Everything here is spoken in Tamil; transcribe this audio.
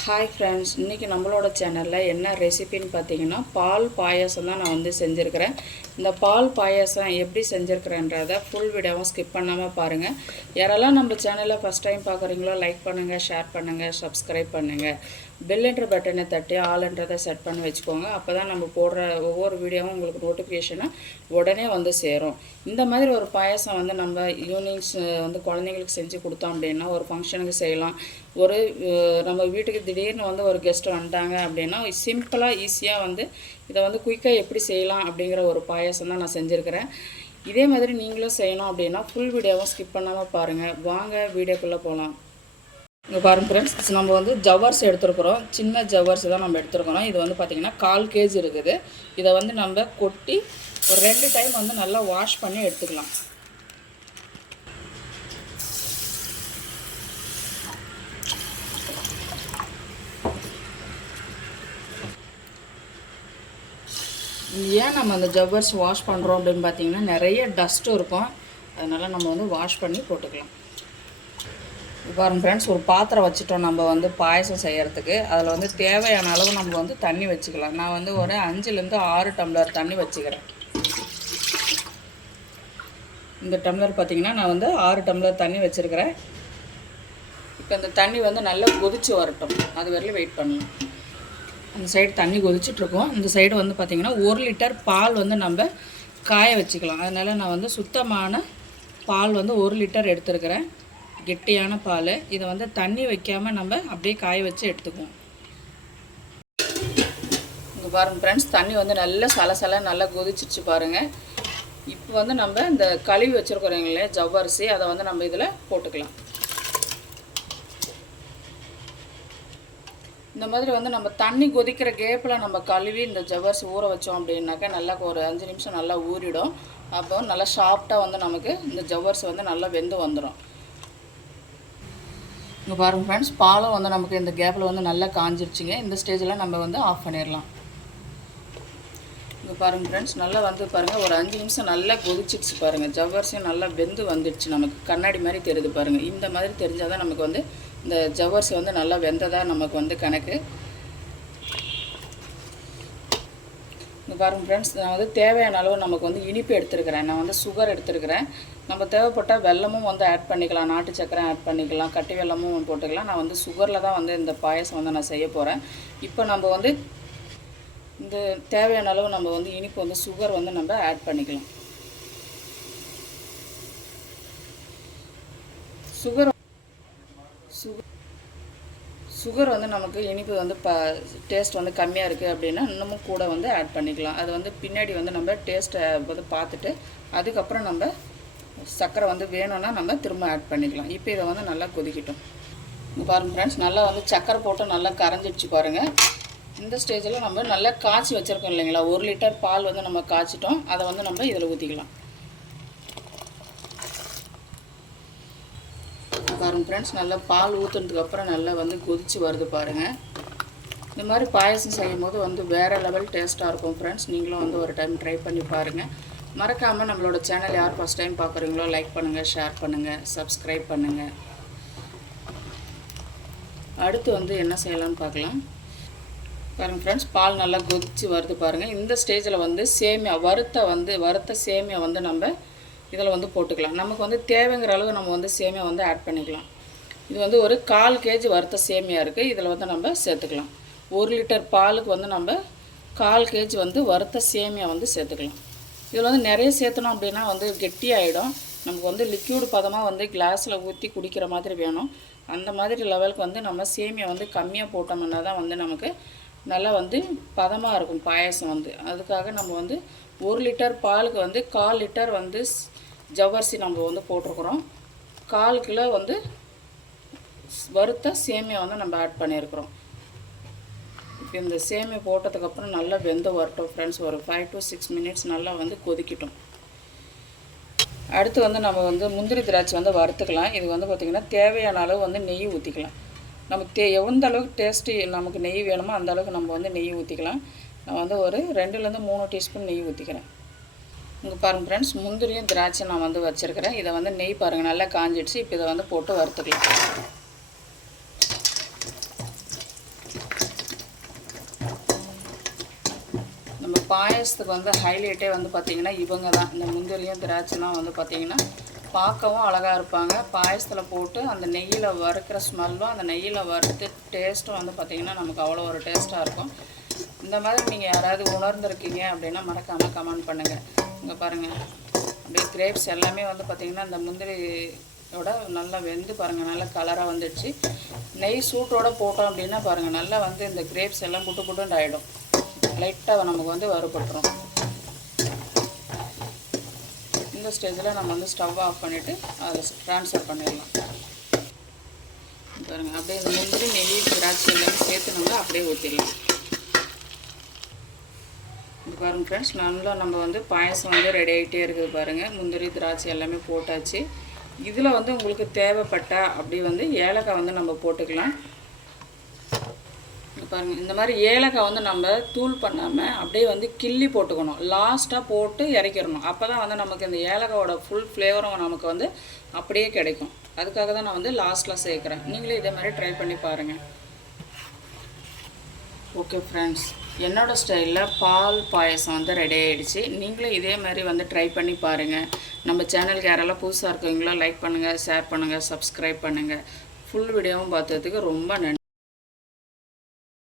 ஹாய் ஃப்ரெண்ட்ஸ், இன்றைக்கி நம்மளோட சேனலில் என்ன ரெசிபின்னு பார்த்தீங்கன்னா பால் பாயாசம் தான் நான் வந்து செஞ்சுருக்கிறேன். இந்த பால் பாயாசம் எப்படி செஞ்சுருக்கிறேன்றதை ஃபுல் வீடியோவும் ஸ்கிப் பண்ணாமல் பாருங்கள். யாரெல்லாம் நம்ம சேனலை ஃபஸ்ட் டைம் பார்க்குறீங்களோ லைக் பண்ணுங்கள், ஷேர் பண்ணுங்கள், சப்ஸ்கிரைப் பண்ணுங்கள். பெல்லுன்ற பட்டனை தட்டி ஆல்ன்றதை செட் பண்ணி வச்சுக்கோங்க. அப்போ தான் நம்ம போடுற ஒவ்வொரு வீடியோவும் உங்களுக்கு நோட்டிஃபிகேஷனாக உடனே வந்து சேரும். இந்த மாதிரி ஒரு பாயாசம் வந்து நம்ம ஈவினிங்ஸ் வந்து குழந்தைங்களுக்கு செஞ்சு கொடுத்தோம் அப்படின்னா ஒரு ஃபங்க்ஷனுக்கு செய்யலாம். ஒரு நம்ம வீட்டுக்கு திடீர்னு வந்து ஒரு கெஸ்ட் வந்துட்டாங்க அப்படின்னா சிம்பிளாக ஈஸியாக வந்து இதை வந்து குயிக்காக எப்படி செய்யலாம் அப்படிங்கிற ஒரு பாயாசம் தான் நான் செஞ்சுருக்கிறேன். இதே மாதிரி நீங்களும் செய்யணும் அப்படின்னா ஃபுல் வீடியோவும் ஸ்கிப் பண்ணாமல் பாருங்கள். வாங்க வீடியோக்குள்ளே போகலாம். இங்கே பாருங்கள் ஃப்ரெண்ட்ஸ், நம்ம வந்து ஜவ்வரிசி எடுத்துருக்குறோம். சின்ன ஜவ்வரிசி தான் நம்ம எடுத்துருக்குறோம். இது வந்து பார்த்திங்கன்னா 1/4 kg இருக்குது. இதை வந்து நம்ம கொட்டி ஒரு 2 டைம் வந்து நல்லா வாஷ் பண்ணி எடுத்துக்கலாம். ஏன் நம்ம அந்த ஜவ்வரிசி வாஷ் பண்ணுறோம் அப்படின்னு பார்த்தீங்கன்னா நிறைய டஸ்ட்டும் இருக்கும். அதனால் நம்ம வந்து வாஷ் பண்ணி போட்டுக்கலாம். பாருங்கள் ஃப்ரெண்ட்ஸ், ஒரு பாத்திரம் வச்சுட்டோம் நம்ம வந்து பாயசம் செய்கிறதுக்கு. அதில் வந்து தேவையான அளவு நம்ம வந்து தண்ணி வச்சுக்கலாம். நான் வந்து ஒரு 5லேருந்து 6 டம்ளர் தண்ணி வச்சுக்கிறேன். இந்த டம்ளர் பார்த்திங்கன்னா நான் வந்து 6 டம்ளர் தண்ணி வச்சுருக்கிறேன். இப்போ இந்த தண்ணி வந்து நல்லா கொதித்து வரட்டும், அது வரையிலும் வெயிட் பண்ணலாம். அந்த சைடு தண்ணி கொதிச்சிட்ருக்கோம். இந்த சைடு வந்து பார்த்திங்கன்னா 1 லிட்டர் பால் வந்து நம்ம காய வச்சுக்கலாம். அதனால் நான் வந்து சுத்தமான பால் வந்து 1 லிட்டர் எடுத்துருக்கிறேன். கெட்டியான பால். இதை வந்து தண்ணி வைக்காமல் நம்ம அப்படியே காய வச்சு எடுத்துக்குவோம். இங்கே பாருங்கள் ஃப்ரெண்ட்ஸ், தண்ணி வந்து நல்லா சலசல நல்லா கொதிச்சிச்சு பாருங்கள். இப்போ வந்து நம்ம இந்த கழுவி வச்சுருக்கிறோங்களே ஜவ்வரிசி, அதை வந்து நம்ம இதில் போட்டுக்கலாம். இந்த மாதிரி வந்து நம்ம தண்ணி கொதிக்கிற கேப்பில் நம்ம கழுவி இந்த ஜவ்வரிசி ஊற வச்சோம் அப்படின்னாக்கா நல்லா ஒரு 5 நிமிஷம் நல்லா ஊறிடும். அப்போ நல்லா சாஃப்டாக வந்து நமக்கு இந்த ஜவ்வரிசி வந்து நல்லா வெந்து வந்துடும். இங்கே பாருங்கள் ஃப்ரெண்ட்ஸ், பாலும் வந்து நமக்கு இந்த கேப்பில் வந்து நல்லா காஞ்சிருச்சுங்க. இந்த ஸ்டேஜில் நம்ம வந்து ஆஃப் பண்ணிடலாம். இங்கே பாருங்கள் ஃப்ரெண்ட்ஸ், நல்லா வந்து பாருங்கள் ஒரு 5 நிமிஷம் நல்லா கொதிச்சிடுச்சு பாருங்கள். ஜவ்வரிசியும் நல்லா வெந்து வந்துடுச்சு. நமக்கு கண்ணாடி மாதிரி தெரியுது பாருங்கள். இந்த மாதிரி தெரிஞ்சால் தான் நமக்கு வந்து இந்த ஜவ்வரிசி வந்து நல்லா வெந்ததாக நமக்கு வந்து கணக்கு. இங்கே பாருங்கள் ஃப்ரெண்ட்ஸ், நான் வந்து தேவையான அளவு நமக்கு வந்து இனிப்பு எடுத்துருக்கிறேன். நான் வந்து சுகர் எடுத்துருக்கிறேன். நம்ம தேவைப்பட்டால் வெல்லமும் வந்து ஆட் பண்ணிக்கலாம், நாட்டு சக்கரை ஆட் பண்ணிக்கலாம், கட்டி வெல்லமும் போட்டுக்கலாம். நான் வந்து சுகரில் தான் வந்து இந்த பாயசம் வந்து நான் செய்ய போகிறேன். இப்போ நம்ம வந்து இந்த தேவையான அளவு நம்ம வந்து இனிப்பு வந்து சுகர் வந்து நம்ம ஆட் பண்ணிக்கலாம். சுகர் வந்து நமக்கு இனிப்பு வந்து டேஸ்ட் வந்து கம்மியாக இருக்குது அப்படின்னா இன்னமும் கூட வந்து ஆட் பண்ணிக்கலாம். அது வந்து பின்னாடி வந்து நம்ம டேஸ்ட்டை வந்து பார்த்துட்டு அதுக்கப்புறம் நம்ம சர்க்கரை வந்து வேணும்னா நம்ம திரும்ப ஆட் பண்ணிக்கலாம். இப்போ இதை வந்து நல்லா கொதிக்கட்டும். பாருங்கள் ஃப்ரெண்ட்ஸ், நல்லா வந்து சர்க்கரை போட்டு நல்லா கரைஞ்சிடுச்சு பாருங்கள். இந்த ஸ்டேஜில் நம்ம நல்லா காய்ச்சி வச்சுருக்கோம் இல்லைங்களா, 1 லிட்டர் பால் வந்து நம்ம காய்ச்சிட்டோம். அதை வந்து நம்ம இதில் ஊற்றிக்கலாம். பாருங்கள் ஃப்ரெண்ட்ஸ், நல்லா பால் ஊற்றுனதுக்கப்புறம் நல்லா வந்து கொதித்து வருது பாருங்கள். இந்த மாதிரி பாயசம் செய்யும் போது வந்து வேறு லெவல் டேஸ்ட்டாக இருக்கும் ஃப்ரெண்ட்ஸ். நீங்களும் வந்து ஒரு டைம் ட்ரை பண்ணி பாருங்கள். மறக்காமல் நம்மளோட சேனல் யார் ஃபஸ்ட் டைம் பார்க்குறீங்களோ லைக் பண்ணுங்கள், ஷேர் பண்ணுங்கள், சப்ஸ்கிரைப் பண்ணுங்கள். அடுத்து வந்து என்ன செய்யலாம்னு பார்க்கலாம். பாருங்கள் ஃப்ரெண்ட்ஸ், பால் நல்லா கொதித்து வருது பாருங்கள். இந்த ஸ்டேஜில் வந்து சேமியா வறுத்த சேமியா வந்து நம்ம இதில் வந்து போட்டுக்கலாம். நமக்கு வந்து தேவைங்கிற அளவு நம்ம வந்து சேமியா வந்து ஆட் பண்ணிக்கலாம். இது வந்து ஒரு 1/4 kg வறுத்த சேமியா இருக்குது. இதில் வந்து நம்ம சேர்த்துக்கலாம். 1 லிட்டர் பாலுக்கு வந்து நம்ம 1/4 kg வந்து வறுத்த சேமியா வந்து சேர்த்துக்கலாம். இதில் வந்து நிறைய சேர்த்தணும் அப்படின்னா வந்து கெட்டியாகிடும். நமக்கு வந்து லிக்யூடு பதமாக வந்து கிளாஸில் ஊற்றி குடிக்கிற மாதிரி வேணும். அந்த மாதிரி லெவலுக்கு வந்து நம்ம சேமியா வந்து கம்மியாக போட்டோம்னா தான் வந்து நமக்கு நல்லா வந்து பதமாக இருக்கும் பாயசம் வந்து. அதுக்காக நம்ம வந்து 1 லிட்டர் பாலுக்கு வந்து 1/4 லிட்டர் வந்து ஜவ்வரிசி நம்ம வந்து போட்டிருக்கிறோம். 1/4 கிலோ வந்து வறுத்த சேமியா வந்து நம்ம ஆட் பண்ணியிருக்கிறோம். இப்போ இந்த சேமியா போட்டதுக்கப்புறம் நல்லா வெந்து வரட்டும் ஃப்ரெண்ட்ஸ். ஒரு 5 to 6 மினிட்ஸ் நல்லா வந்து கொதிக்கட்டும். அடுத்து வந்து நம்ம வந்து முந்திரி திராட்சை வந்து வறுத்துக்கலாம். இது வந்து பார்த்திங்கன்னா தேவையான அளவு வந்து நெய் ஊற்றிக்கலாம். நமக்கு எந்த அளவுக்கு டேஸ்ட்டு நமக்கு நெய் வேணுமோ அந்த அளவுக்கு நம்ம வந்து நெய் ஊற்றிக்கலாம். நான் வந்து ஒரு 2லேருந்து 3 டீஸ்பூன் நெய் ஊற்றிக்கிறேன். இங்கே பாருங்கள் ஃப்ரெண்ட்ஸ், முந்திரியும் திராட்சை நான் வந்து வச்சுருக்கிறேன். இதை வந்து நெய் பாருங்கள் நல்லா காஞ்சிடுச்சு. இப்போ இதை வந்து போட்டு வறுத்துக்கலாம். பாயசத்துக்கு வந்து ஹைலைட்டே வந்து பார்த்திங்கன்னா இவங்க தான். இந்த முந்திரியும் திராட்சைலாம் வந்து பார்த்திங்கன்னா பார்க்கவும் அழகாக இருப்பாங்க. பாயசத்தில் போட்டு அந்த நெய்யில் வறுக்கிற ஸ்மெல்லும் அந்த நெய்யில் வறுத்து டேஸ்ட்டும் வந்து பார்த்திங்கன்னா நமக்கு அவ்வளோ ஒரு டேஸ்ட்டாக இருக்கும். இந்த மாதிரி நீங்கள் யாராவது உணர்ந்துருக்கீங்க அப்படின்னா மறக்காமல் கமெண்ட் பண்ணுங்கள். இங்கே பாருங்கள், அப்படியே கிரேப்ஸ் எல்லாமே வந்து பார்த்திங்கன்னா இந்த முந்திரியோட நல்லா வெந்து பாருங்கள், நல்லா கலராக வந்துடுச்சு. நெய் சூட்டோடு போட்டோம் அப்படின்னா பாருங்கள், நல்லா வந்து இந்த கிரேப்ஸ் எல்லாம் புட்டு புட்டுன்னு ஆகிடும். லைட்டாக நமக்கு வந்து வறுபட்டுரும். இந்த ஸ்டேஜில் நம்ம வந்து ஸ்டவ் ஆஃப் பண்ணிவிட்டு அதை ட்ரான்ஸ்ஃபர் பண்ணிடலாம். பாருங்கள், அப்படியே இந்த முந்திரி நெய் திராட்சை எல்லாமே சேர்த்து நம்ம அப்படியே ஊற்றிடலாம். இது பாருங்கள் ஃப்ரெண்ட்ஸ், நல்லா நம்ம வந்து பாயசம் வந்து ரெடி ஆகிட்டே இருக்குது பாருங்கள். முந்திரி திராட்சை எல்லாமே போட்டாச்சு. இதில் வந்து உங்களுக்கு தேவைப்பட்டா அப்படி வந்து ஏலக்காய் வந்து நம்ம போட்டுக்கலாம். பாருங்கள், இந்த மாதிரி ஏலக்காய் வந்து நம்ம தூள் பண்ணாமல் அப்படியே வந்து கிள்ளி போட்டுக்கணும். லாஸ்ட்டாக போட்டு இறக்கிடணும். அப்போ தான் வந்து நமக்கு இந்த ஏலக்காயோட ஃபுல் ஃப்ளேவரும் நமக்கு வந்து அப்படியே கிடைக்கும். அதுக்காக தான் நான் வந்து லாஸ்ட்டில் சேர்க்குறேன். நீங்களே இதே மாதிரி ட்ரை பண்ணி பாருங்கள். ஓகே ஃப்ரெண்ட்ஸ், என்னோடய ஸ்டைலில் பால் பாயசம் வந்து ரெடி ஆகிடுச்சு. நீங்களும் இதே மாதிரி வந்து ட்ரை பண்ணி பாருங்கள். நம்ம சேனலுக்கு யாரெல்லாம் புதுசாக இருக்கீங்களோ லைக் பண்ணுங்கள், ஷேர் பண்ணுங்கள், சப்ஸ்கிரைப் பண்ணுங்கள். ஃபுல் வீடியோவும் பார்த்ததுக்கு ரொம்ப நன்றி.